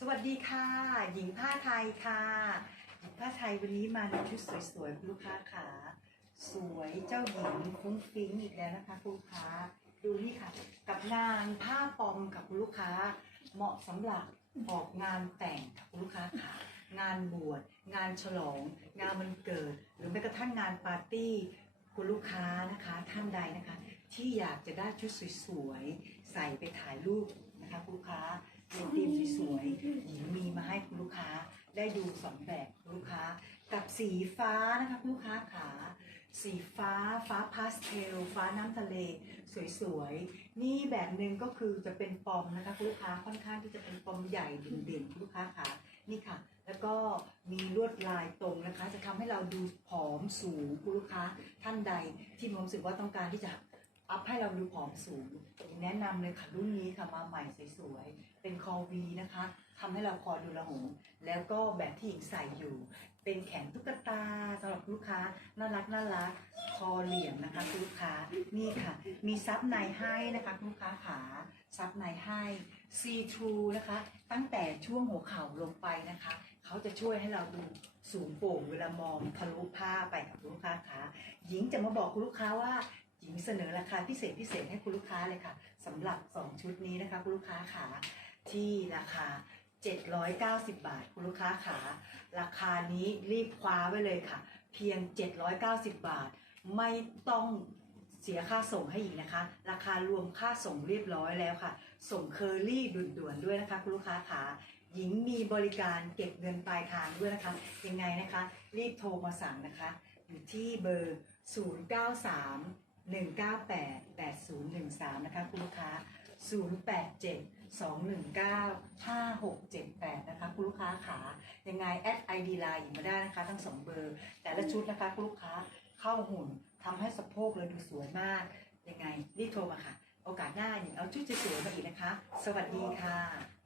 สวัสดีค่ะ หญิงผ้าไทยค่ะหญิงผ้าไทยวันนี้มาในชุดสวยๆคุณลูกค้าขาสวยเจ้าหญิงฟุ้งฟิ้งอีกแล้วนะคะคุณลูกค้าดูนี่ค่ะ กับงานผ้าปอมกับคุณลูกค้า เหมาะสำหรับออกงานแต่งค่ะคุณลูกค้าค่ะ งานบวชงานฉลอง งานวันเกิด หรือแม้กระทั่งงานปาร์ตี้คุณลูกค้านะคะท่านใดนะคะ ที่อยากจะได้ชุดสวยๆใส่ไปถ่ายรูปนะคะคุณลูกค้า เป็นธีมสวยๆหญิงมีมาให้คุณลูกค้าได้ดูสองแบบคุณลูกค้า กับสีฟ้านะคะคุณลูกค้าขาสีฟ้าฟ้าพาสเทลฟ้าน้ำทะเล สวยๆ นี่แบบหนึ่งก็คือจะเป็นปอมนะคะคุณลูกค้าค่อนข้างที่จะเป็นปอมใหญ่เด่นๆคุณลูกค้าขานี่ค่ะ แล้วก็มีลวดลายตรงนะคะ จะทำให้เราดูผอมสูงคุณลูกค้าท่านใดที่มีความรู้สึกว่าต้องการที่จะ อัพให้เราดูผอมสูงแนะนำเลยค่ะรุ่นนี้ค่ะมาใหม่สวยๆ เป็นคอวีนะคะทำให้เราคอดูระหง แล้วก็แบบที่หญิงใส่อยู่ เป็นแขนตุ๊กตาสำหรับลูกค้าน่ารักน่ารักคอเหลี่ยมนะคะลูกค้านี่ค่ะ มีซับในให้นะคะลูกค้าขาซับในให้ซีทรูนะคะ ตั้งแต่ช่วงหัวเข่าลงไปนะคะ เขาจะช่วยให้เราดูสูงโป่งเวลามองทะลุผ้าไปค่ะลูกค้าขาหญิงจะมาบอกคุณลูกค้าว่า หญิงเสนอราคาพิเศษพิเศษให้คุณลูกค้าเลยค่ะสำหรับ 2 ชุดนี้นะคะ คุณลูกค้าขาที่ราคา 790 บาท คุณลูกค้าขาราคานี้รีบคว้าไว้เลยค่ะ เพียง 790 บาท ไม่ต้องเสียค่าส่งให้อีกนะคะ ราคารวมค่าส่งเรียบร้อยแล้วค่ะ ส่งเคอรี่ด่วนๆด้วยนะคะ คุณลูกค้าขาหญิงมีบริการเก็บเงินปลายทางด้วยนะคะยังไงนะคะ รีบโทรมาสั่งนะคะ อยู่ที่เบอร์ 093 198 8013 นะคะคุณลูกค้า 087 219 5678 นะคะคุณลูกค้าขายังไงแอด ID ไลน์มาได้นะคะ ทั้งสองเบอร์ แต่ละชุดนะคะคุณลูกค้าเข้าหุ่นทำให้สะโพกเลยดูสวยมาก ยังไงรีบโทรมาค่ะ โอกาสหน้าหญิงเอาชุดสวยๆมาอีกนะคะ สวัสดีค่ะ